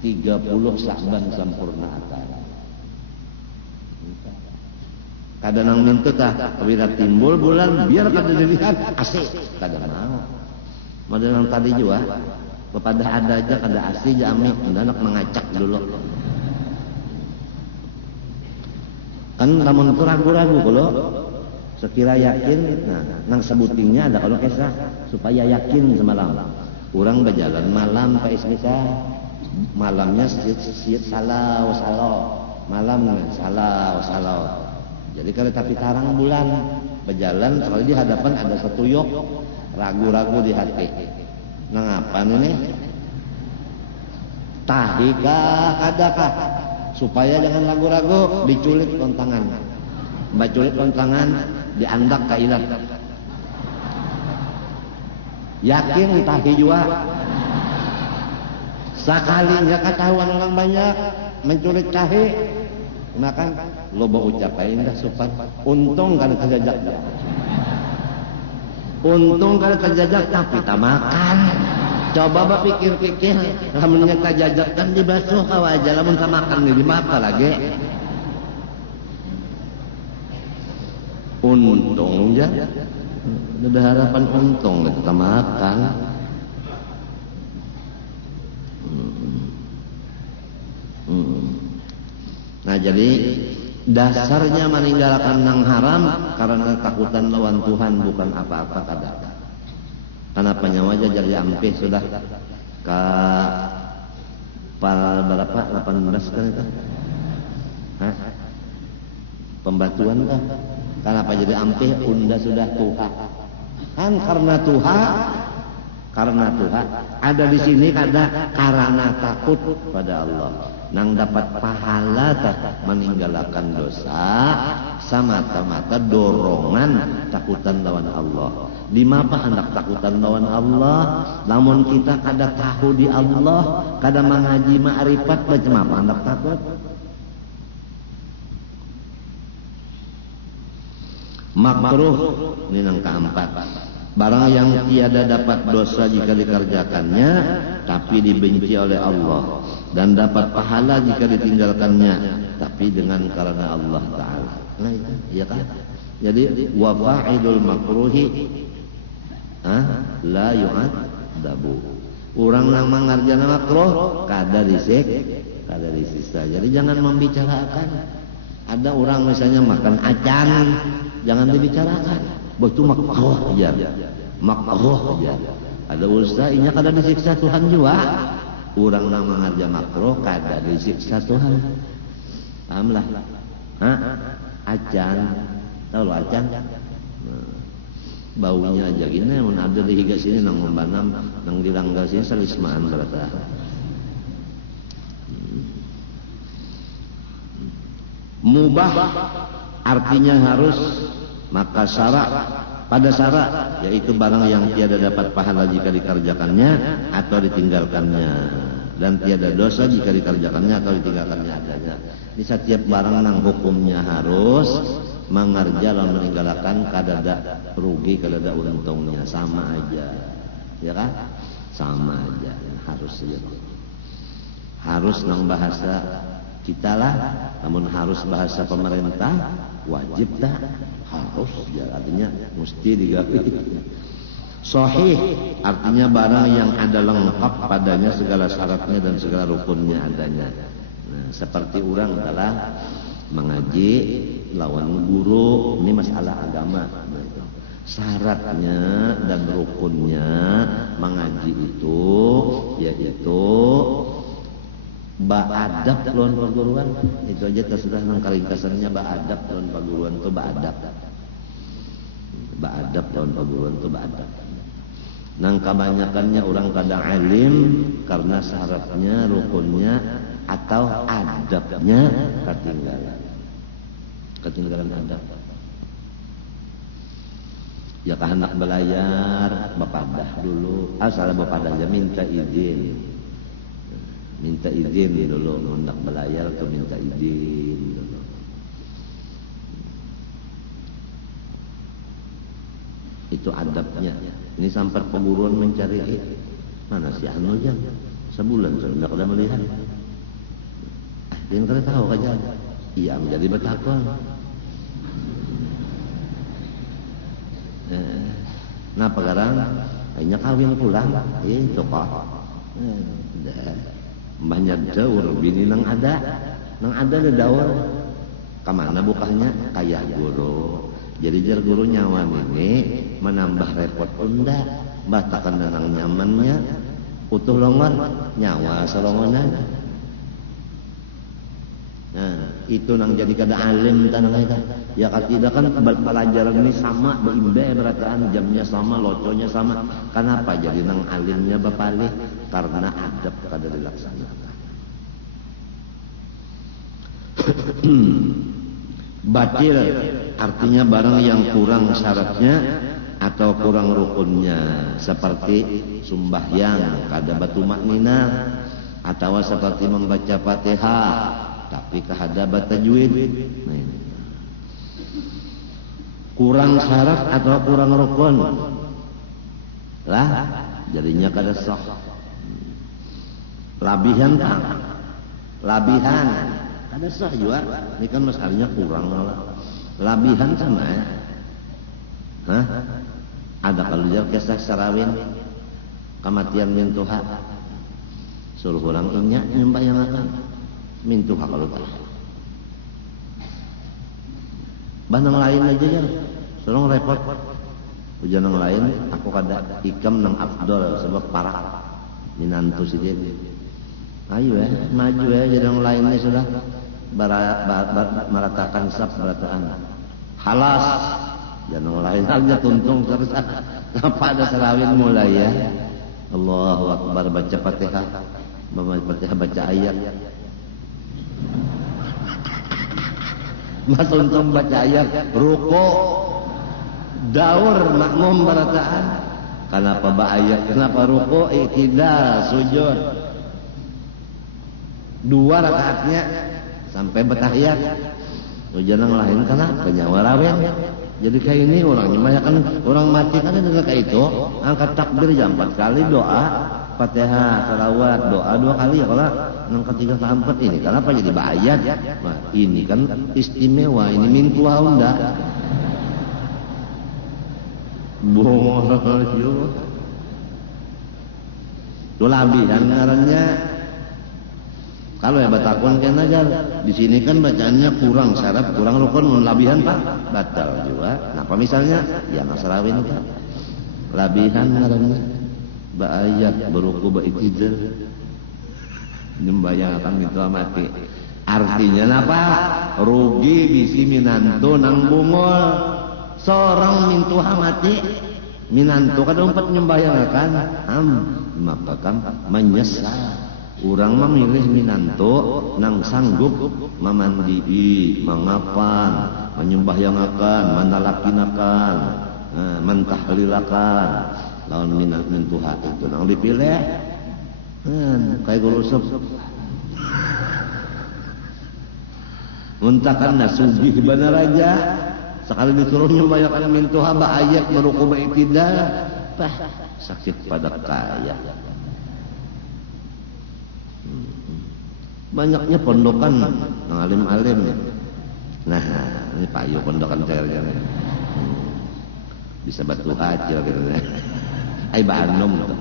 30 Sya'ban sempurna akan. Kada nang mintu tah apabila timbul bulan biar kada dilihat asik kada mau. Model tadi juga kepada ada aja kada asli jami hendak mengacak dulu. Kan lamun itu ragu-ragu kalau sekira yakin, nah nang sebutingnya ada kalau kesah supaya yakin semalam. Orang berjalan malam Pak Ismisa, malamnya salau malam salau. Jadi kalau tapi tarang bulan berjalan kalau di hadapan ada satu yok ragu-ragu di hati. Nang apa ini? Tahikah adakah? Supaya jangan ragu-ragu diculik kontangan. Baculik kontangan diandak ka ilat. Yakin tahi juga. Sekalinya ketahuan orang banyak menculik tahi, maka loba ucapain dah supan. Untung kada terjajak. Untung kada terjajak tapi tak makan. Coba ba pikir-pikir, lamun nyata jajak kan dibasuh ka waja lamun tak makan ni di mata lagi. Untung aja, ada harapan untung kita makan. Nah jadi dasarnya meninggalkan nang haram karena takutan lawan Tuhan bukan apa-apa kada. Karena penyawa aja jadi ampih sudah ke berapa 18 kan itu? Hah? Pembatuan kah? Kenapa jadi ampih? Unda sudah Tuhan. Kan karena Tuhan ada di sini kada karena takut pada Allah. Nang dapat pahala tak meninggalkan dosa semata-mata dorongan takutan lawan Allah. Di mana hendak takutan lawan Allah? Namun kita kada tahu di Allah, kada mengaji ma'rifat macam apa hendak takut? Makruh ini yang keempat. Barang yang tiada dapat dosa jika dikerjakannya, tapi dibenci oleh Allah, dan dapat pahala jika ditinggalkannya, tapi dengan karena Allah Taala. Nah itu, ya kan? Jadi wa fa'ilul makruhi la yu'adabu. Orang nang mangarjana makruh kada disiksa. Jadi jangan membicarakan. Ada orang misalnya makan acan, jangan dibicarakan. Betul makruh aja. Ada usaha inya kada disiksa Tuhan juga. Orang nang mangarja makruh kada disiksa Tuhan. Pahamlah. Acan. Tahu lo acan? Baunya aja gini, mun ada di higa sini nang membanam, nang dilanggar sini salismaan berata. Mubah artinya harus, maka syarat pada syarat yaitu barang yang tiada dapat pahala jika dikerjakannya atau ditinggalkannya. dan tiada dosa jika dikerjakannya atau ditinggalkannya adanya. Di setiap barang nang hukumnya harus mengerja lawan meninggalkan kadada rugi kadada untungnya sama aja, ya kan? Sama aja, harus ya. Harus nang bahasa kita lah, namun harus bahasa pemerintah wajib tak? Harus ya, artinya mesti digawe. Sahih artinya barang yang ada lengkap padanya segala syaratnya dan segala rukunnya adanya. Nah, seperti orang telah mengaji lawan guru, ini masalah agama. Syaratnya dan rukunnya mengaji itu yaitu ba'adab lawan perguruan. Itu aja tersudah nang karingkasannya ba'adab lawan perguruan itu ba'adab. Ba'adab lawan perguruan itu ba'adab. Nang kebanyakannya orang kadang alim karena syaratnya, rukunnya atau adabnya ketinggalan adab. Ya ke anak belayar bapadah dulu, asal bapadah ya minta izin dulu hendak belayar atau minta izin dulu. Itu adabnya. Ini sampai perguruan mencari mana si anu jam sebulan sudah kada melihat. Dia kada tahu aja. Iya menjadi betakon. Nah pegarang hanya kawin pulang itu kok. Banyak daur bini nang ada daur. Kemana bukanya kayak guru. Jadi jar guru nyawa ini menambah repot unda, batakan nang nyamannya, utuh longor nyawa selongonan. Nah itu nang jadi kada alim tanang kita. Ya tidak kan pelajaran ini sama beimbe berataan jamnya sama loconya sama. Kenapa jadi nang alimnya bapalih? Karena adab kada dilaksanakan. Batil artinya barang yang kurang syaratnya atau kurang rukunnya, seperti sembahyang kada batu maknina, atau seperti membaca Fatihah tapi kahada tajwid. Nah, kurang syarat atau kurang rukun lah jadinya kada sah. Labihan kada sah juga. Ini kan masalahnya kurang lah. Labihan sama ya. Hah? Ada kalau dia kisah sarawin kematian mintuha suruh orang inyak nyembayangakan mintuha kalau tak. Banang lain aja ya. Suruh repot. Ujian yang lain aku kada ikam nang afdol sebab parah minantu si dia. Ayo maju jadi yang lainnya sudah meratakan sab berataan halas jangan lain aja tuntung terus apa ada sarawin mulai ya. Allahu Akbar baca Fatihah baca ayat mas untung baca ayat ruko daur makmum berataan kenapa ayat kenapa ruko iktidal sujud 2 rakaatnya sampai bertahiyat. Ujian yang lain karena penyawa rawen. Jadi kayak ini orangnya banyak kan orang mati kan dengan kayak itu angkat takbir jam 4 kali doa Fatihah salawat doa 2 kali ya kalau angkat 3 ke 4 ini kenapa jadi bayat? Nah, ini kan istimewa ini mintu haunda. Bohong itu lebih dan ngarannya. Kalau ya batakon kan aja di sini kan bacaannya kurang syarat, kurang rukun, labihan pak batal juga. Kenapa misalnya? Ya masarawin pak labihan ngarannya, bayat beruku baikidel, nyembayangkan itu mati. Artinya apa? Rugi bisi minantu nang bungol, seorang mintuha mati, minantu kada umpat nyembayangkan, maka kan menyesal. Urang memilih minanto nang sanggup memandii, mengapan, menyembahyangakan, menalakinakan, mentahlilakan lawan mintuha itu nang dipilih Kayak guru usap. Muntakan nasubih benar aja. Sekali disuruhnya membayarkan mintu haba ayat merukuma itidal. Sakit pada kaya. Banyaknya pondokan alim-alim. Nah, ini payu pondokan cairnya. Bisa batu haji gitu ya. Ai Bandung tuh.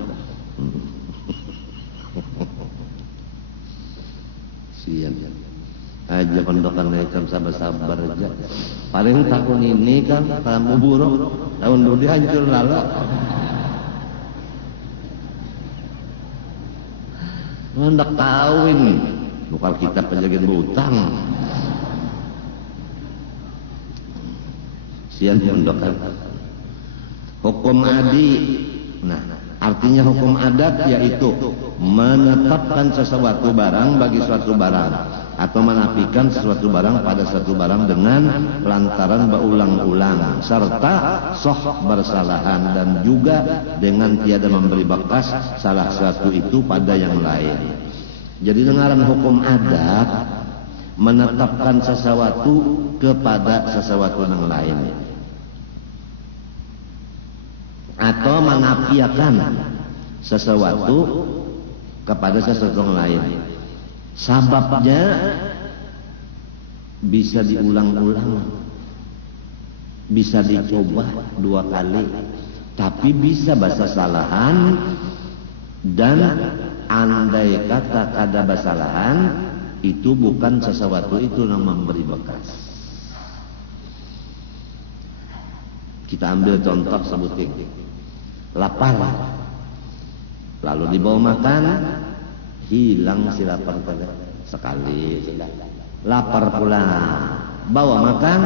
Sian. Aja pondokan kan sabar-sabar aja. Paling tahun ini kan kamu buruk, tahun dulu hancur lalu. Hendak kawin, bukan kita penjagaan berutang. Sian pondokan. Hukum adi. Nah, artinya hukum adat yaitu menetapkan sesuatu barang bagi suatu barang atau menafikan sesuatu barang pada suatu barang dengan lantaran berulang-ulang serta soh bersalahan dan juga dengan tiada memberi bekas salah satu itu pada yang lain. Jadi dengaran hukum adat menetapkan sesuatu kepada sesuatu yang lain atau menafikan sesuatu kepada sesuatu yang lain. Sababnya bisa diulang-ulang, bisa dicoba 2 kali, tapi bisa bahasa salahan dan andai kata kada basalahan itu bukan sesuatu itu yang memberi bekas. Kita ambil contoh sebutin, lapar, lalu dibawa makan. Hilang si lapar sekali, lapar pulang, bawa makan,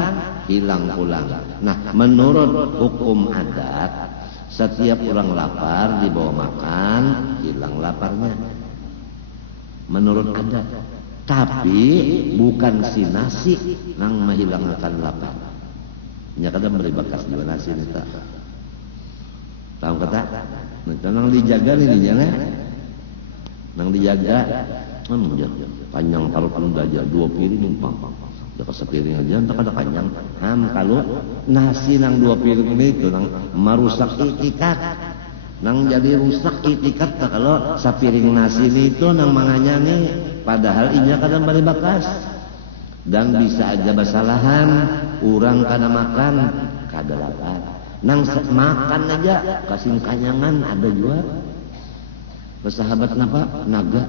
hilang pulang. Nah, menurut hukum adat, setiap orang lapar dibawa makan, hilang laparnya. Menurut adat, tapi bukan si nasi yang menghilangkan lapar. Nya kadang beri bekas di nasi ini tak. Tahu kata? Nah, dijaga ini jangan. Nang dijaga panjang kalau aja 2 piring numpang dapat sepiring aja entar ada panjang kalau nasi nang 2 piring itu nang merusak itikat nang jadi rusak itikat kalau sepiring nasi itu nang manganya nih padahal inya kadang beri bekas dan bisa aja basalahan orang kada makan kada lapar nang makan aja kasih kanyangan ada juga. Bersahabat napa? Naga.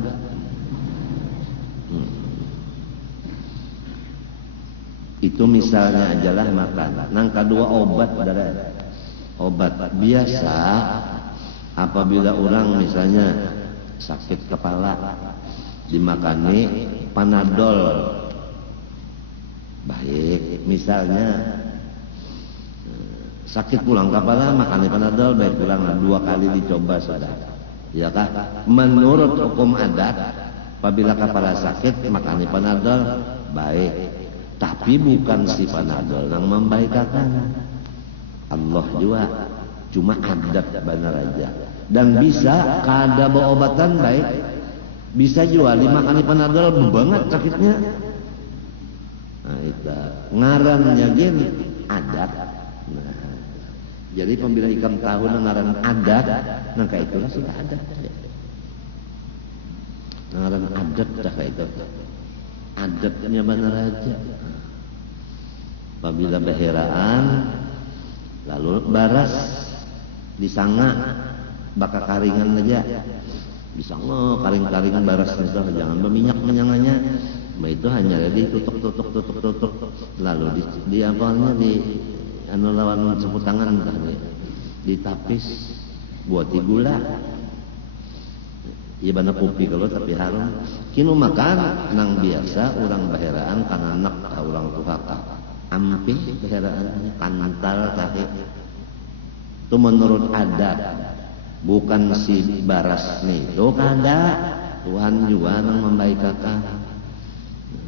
Itu misalnya ajalah makan. Nang kedua obat darah. Obat biasa apabila orang misalnya sakit kepala dimakani Panadol. Baik, misalnya sakit pulang kepala makani Panadol baik pulang 2 kali dicoba sudah. Ya kah? Menurut hukum adat, apabila kepala sakit makani Panadol baik, tapi bukan si Panadol yang membaikkan. Allah juga cuma adat benar aja. Dan bisa kada bawa obatan baik, bisa juga dimakani Panadol banget sakitnya. Nah itu ngarannya gini adat. Nah, jadi pembila ikam tahu ngaran adat, nah kayak itulah sudah adat. Ngaran adat dah kayak itu. Adatnya benar aja. Apabila beheraan, lalu baras disanga, baka karingan aja. Disanga karing-karingan baras itu jangan berminyak menyangannya. Itu hanya ditutup, lalu di apanya di anu lawan sapu tangan ditapis buat gula iya bana kopi kalau tapi harum kinu makan nang biasa orang baheraan kan anak orang tua ampi baheraan kantal kaki itu menurut adat bukan si baras nih itu kada Tuhan juga nang membaikkan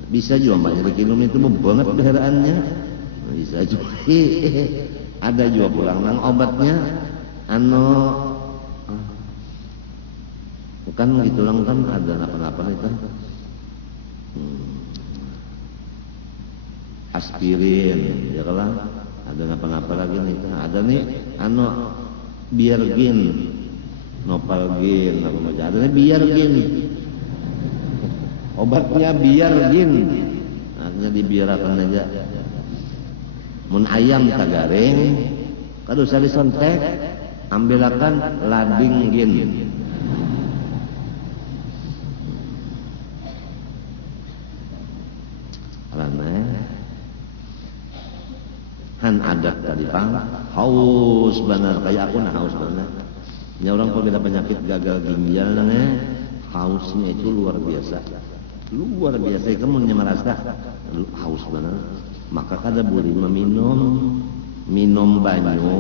bisa juga banyak kinu itu banget baheraannya bisa juga ada juga pulang nang obatnya Kan gitu lang kan ada apa-apa itu. Aspirin, ya kan? Ada apa-apa lagi nih. Ada nih Biargin, Nopalgin, apa macam. Ada nih Biargin. Obatnya Biargin. Artinya dibiarkan aja. Mun ayam tagaring, kadu usah disontek, ambilakan ladinggin. Han adat tadi pang haus benar kayak aku haus benar. Ya orang kalau ada penyakit gagal ginjal hausnya itu luar biasa. Luar biasa kamu merasa haus benar. Maka kada boleh minum banyu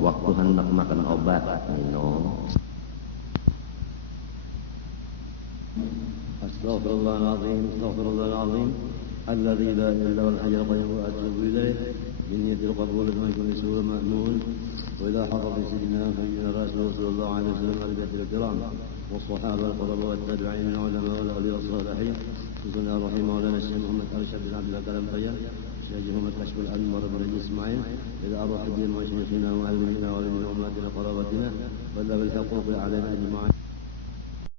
waktu hendak makan obat minum. Astaghfirullahaladzim alladzi la ilaha illa huwal hayyul qayyum wa atubu ilaih inni tilqabul ma kulli sura ma'mun wa ila hadrati sayyidina rasulullah alaihi wasallam al-batil kiram والصحابة والقرباء والتابعين من العلماء والأولياء والصالحين بسم الله الرحمن الرحيم الشيخ محمد أرشد بن عبد الله كلام طيب شيخ محمد كشف الأنوار بن إسماعيل إلى أرواح الدين وشيخنا ومعلمنا وعلمنا وأمهاتنا وقرابتنا بل بالحقوق علينا أجمعين